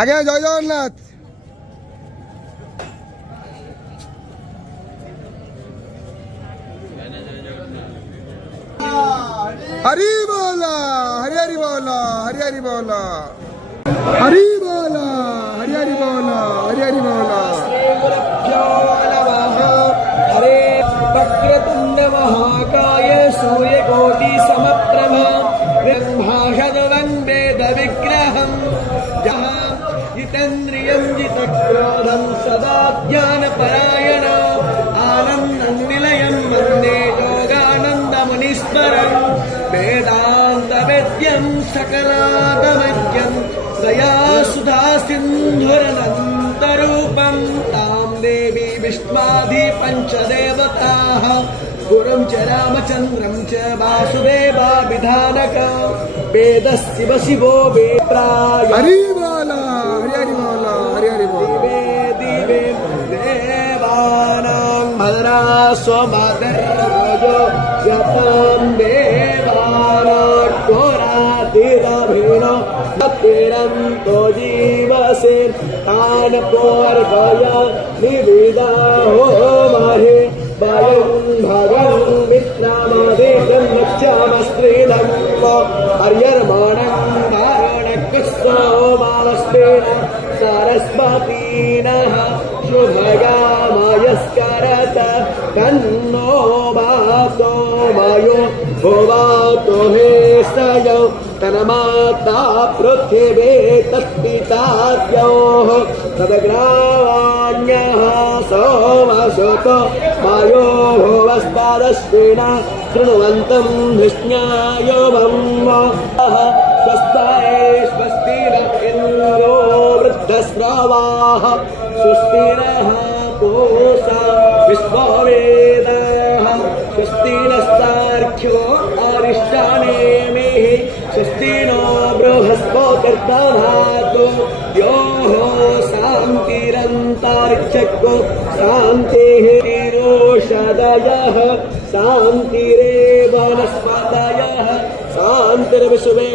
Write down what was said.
আগে জয় জগন্নাথ। हरी बोला हरि हरि बोला हरि हरि बोला हरि बोला हरि हरि बोला हरि हरि बोला। हरे वक्रतुंड महाकाय सूर्यकोटि समप्रभ ब्रह्माशदवं वेद विग्रहं जहाँ जितेन्द्रियं जितक्रोधं सदा ज्ञानपरायण आनन्दं निलयं वन्दे योगानन्दमुनीश्वरं वेदान्तवेद्यं सकलागमज्ञं दया सुधा सिन्धुरनन्तरूपं तां देवी विष्मादि पञ्चदेवताः गुरुं च रामचन्द्रं च वासुदेवाभिधानक वेदशिव शिवो वेत्राय हरि बोला हरि हरि बोला हरि हरि बोला। दिवे देवानां भद्रा स्वमादर्रोजो यतां देवानाट्योरातिरभिनो भक्तिरं तो जीवसे तान पोर्गया निविदा हो माहे वायुं भगं मित्रामादेकं रक्षामस्त्रीधं हर्यर्माणं धारणकृष्णो मालस्तेन सरस्वतीनः शुभगामायस्करत तन्नो वातो वायो भुवातो हे सयो तन्माता पृथिवी तत्पिताद्योः तदग्रावाण्यः सोमसुतो वायो भुवस्तादश्विना शृण्वन्तं विष्ण्यायो स्वस्ताये स्वस्ति न इन्द्रो वृद्धस्रावाः स्वस्तिनः पूषा विश्ववेदाः स्वस्ति नस्तार्क्ष्यो अरिष्टानेमिः स्वस्ति नो बृहस्पतिर्दधातु योः शान्तिरन्तरिक्षको शान्तिः तिरोषदयः शान्तिरेव वनस्पतयः शान्तिर्विश्वे